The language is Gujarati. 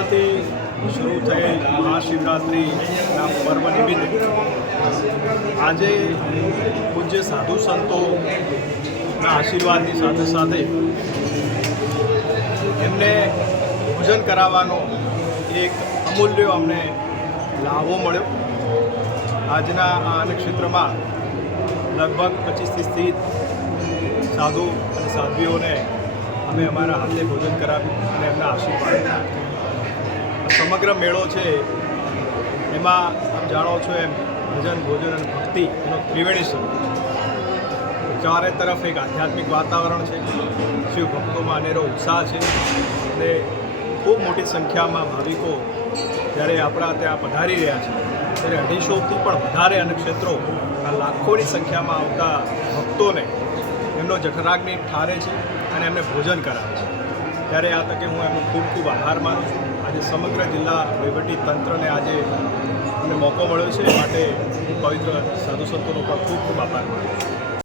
ગઈકાલથી શરૂ થયેલ મહાશિવરાત્રિના પર્વ નિમિત્તે આજે પૂજ્ય સાધુ સંતોના આશીર્વાદની સાથે સાથે એમને પૂજન કરાવવાનો એક અમૂલ્ય અમને લાભો મળ્યો. આજના આ અન્નક્ષેત્રમાં લગભગ 25-30 સાધુ અને સાધ્વીઓને અમે અમારા હાથે ભોજન કરાવ્યું અને એમના આશીર્વાદ. સમગ્ર મેળો છે એમાં આપ જાણો છો એમ ભજન, ભોજન અને ભક્તિ એનો ત્રિવેણી સ્વરૂપ. ચારે તરફ એક આધ્યાત્મિક વાતાવરણ છે, શિવ ભક્તોમાં અનેરો ઉત્સાહ છે અને ખૂબ મોટી સંખ્યામાં ભાવિકો જ્યારે આપણા ત્યાં પધારી રહ્યા છે ત્યારે 250થી પણ વધારે અન્નક્ષેત્રો આ લાખોની સંખ્યામાં આવતા ભક્તોને એમનો જઠરાગ્નિ ઠારે છે અને એમને ભોજન કરાવે છે. ત્યારે આ તકે હું એમનો ખૂબ ખૂબ આભાર માનું છું. આજે સમગ્ર જિલ્લા વહીવટી તંત્રને આજે અમને મોકો મળ્યો છે, માટે પવિત્ર સાધુ સંતોનો પણ ખૂબ ખૂબ આભાર માનું છું.